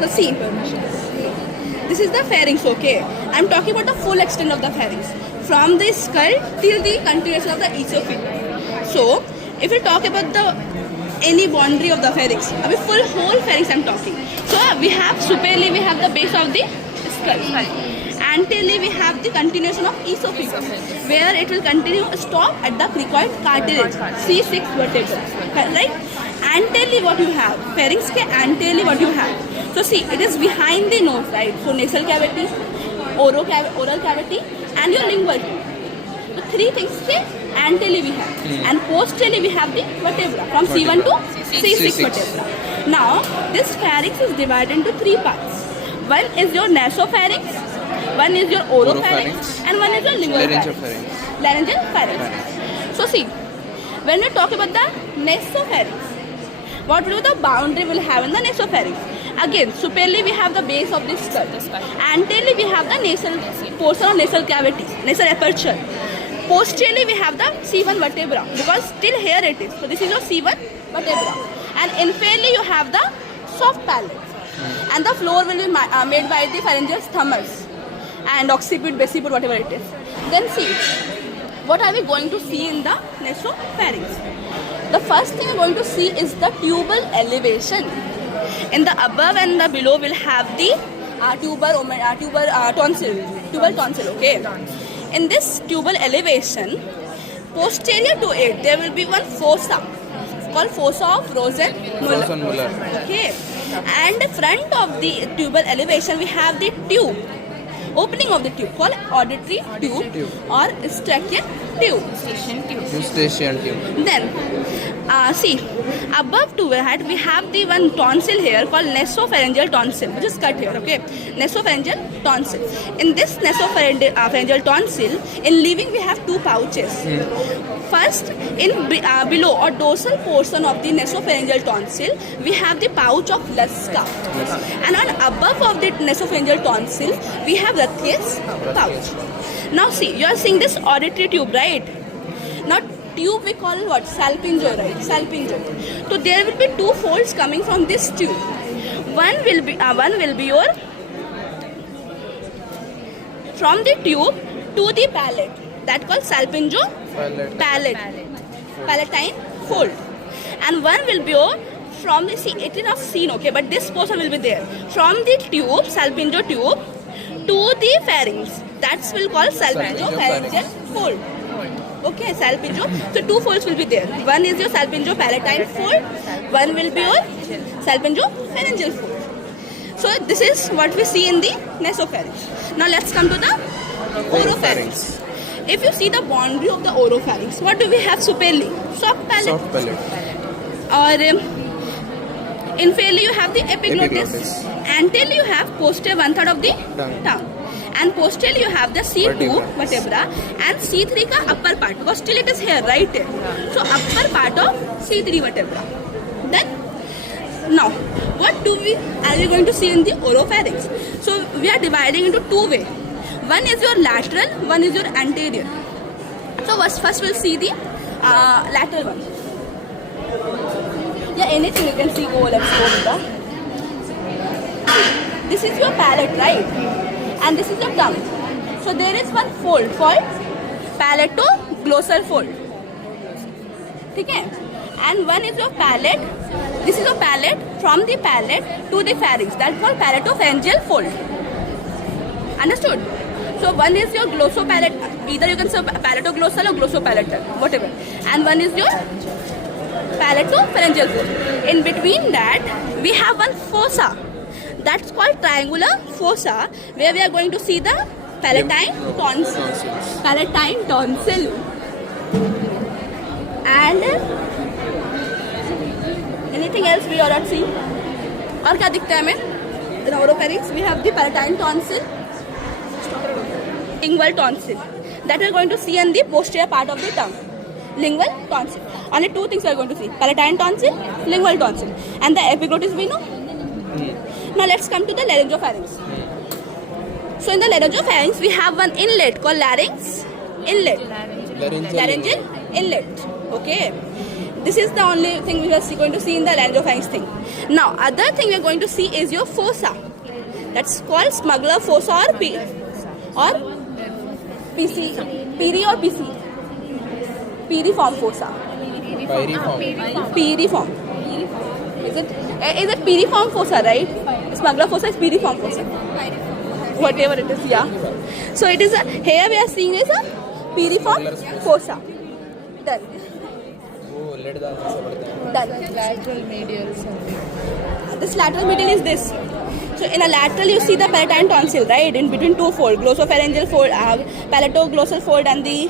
So see, this is the pharynx, okay? I'm talking about the full extent of the pharynx. From the skull till the continuation of the esophagus. So, if we talk about the any boundary of the pharynx, अभी full whole pharynx I'm talking. So we have superiorly we have the base of the skull. Anteriorly we have the continuation of esophagus, where it will continue stop at the cricoid cartilage, C6 vertebra, right? Anteriorly what you have, pharynx के anteriorly what you have. So see, it is behind the nose, right? So nasal cavity, oral cavity, and your lingual cavity. So three things के anteriorly we have, and posteriorly we have the vertebra from C1 to C6 vertebra. Now this pharynx is divided into three parts. One is your nasopharynx, one is your oropharynx, and one is your lingual laryngeal pharynx. So see, when we talk about the nasopharynx, what will be the boundary will have in the nasopharynx? Again, superiorly we have the base of the skull. Anteriorly we have the nasal portion of nasal cavity, nasal aperture. Posteriorly we have the C1 vertebra, because still here it is. So this is your C1 vertebra. And inferiorly you have the soft palate. And the floor will be made by the pharyngeal stomachs and occiput, basiput, whatever it is. Then see, what are we going to see in the nasopharynx? The first thing we're going to see is the tubal elevation. In the above and the below will have the tubal tonsil, okay? In this tubal elevation, posterior to it, there will be one fossa called fossa of Rosen-Muller. Okay, and in front of the tubal elevation, we have the tube, opening of the tube called auditory tube or Eustachian tube. Then, see, above to that we have the one tonsil here called nasopharyngeal tonsil, which is cut here, okay? Nasopharyngeal tonsil. In this nasopharyngeal tonsil, in living we have two pouches. First, in below or dorsal portion of the nasopharyngeal tonsil, we have the pouch of Lasker. And on above of the nasopharyngeal tonsil, we have Rathius pouch. Now see, you are seeing this auditory tube, right? Now tube we call what? Salpingo, right? Salpingo. So there will be two folds coming from this tube. One will be your from the tube to the palate. That called salpingo palatine fold. And one will be your from the it is not seen, okay, but this portion will be there. From the tube, salpingo tube to the pharynx. That's will call salpingo pharyngeal fold. Okay, salpingo. So two folds will be there. One is your salpingo palatine fold. One will be your salpingo pharyngeal fold. So this is what we see in the nasopharynx. Now let's come to the oropharynx. If you see the boundary of the oropharynx, what do we have superiorly? Soft palate. Or inferiorly you have the epiglottis. Anteriorly you have posterior 1/3 of the tongue. And posteriorly you have the C2 vertebra and C3 ka upper part, because still it is here, right? So upper part of C3 vertebra. Then now what are we going to see in the oropharynx? So we are dividing into two ways. One is your lateral, one is your anterior. So first we'll see the lateral one. Yeah, anything you can see. Let's go with that. This is your palate, right? And this is your tongue. So there is one fold called palatoglossal fold. Okay? And one is your palate. This is your palate, from the palate to the pharynx. That's called palatopharyngeal fold. Understood? So one is your glossopalatal. Either you can say palatoglossal or glossopalatal, whatever. And one is your palatopharyngeal fold. In between that, we have one fossa. That's called triangular fossa, where we are going to see the palatine tonsil. Palatine tonsil. And anything else we are not seeing? और क्या दिखता है हमें? In oropharynx we have the palatine tonsil, lingual tonsil. That we are going to see in the posterior part of the tongue. Lingual tonsil. Only two things we are going to see: palatine tonsil, lingual tonsil, and the epiglottis we know. Now let's come to the laryngopharynx. So in the laryngopharynx we have one inlet called larynx inlet. Laryngeal inlet. Okay. This is the only thing we are going to see in the laryngopharynx thing. Now, other thing we are going to see is your fossa. That's called smuggler fossa or PC, Piri or PC, piriform fossa. Piriform. Is it piriform fossa, right? Smuggler fossa is piriform fossa. Whatever it is, yeah. So it is here we are seeing is a piriform fossa. Done. Done. Lateral medial something. This lateral medial is this. So in a lateral you see the palatine tonsil, right? In between two fold, glossopharyngeal fold, palatoglossal fold and the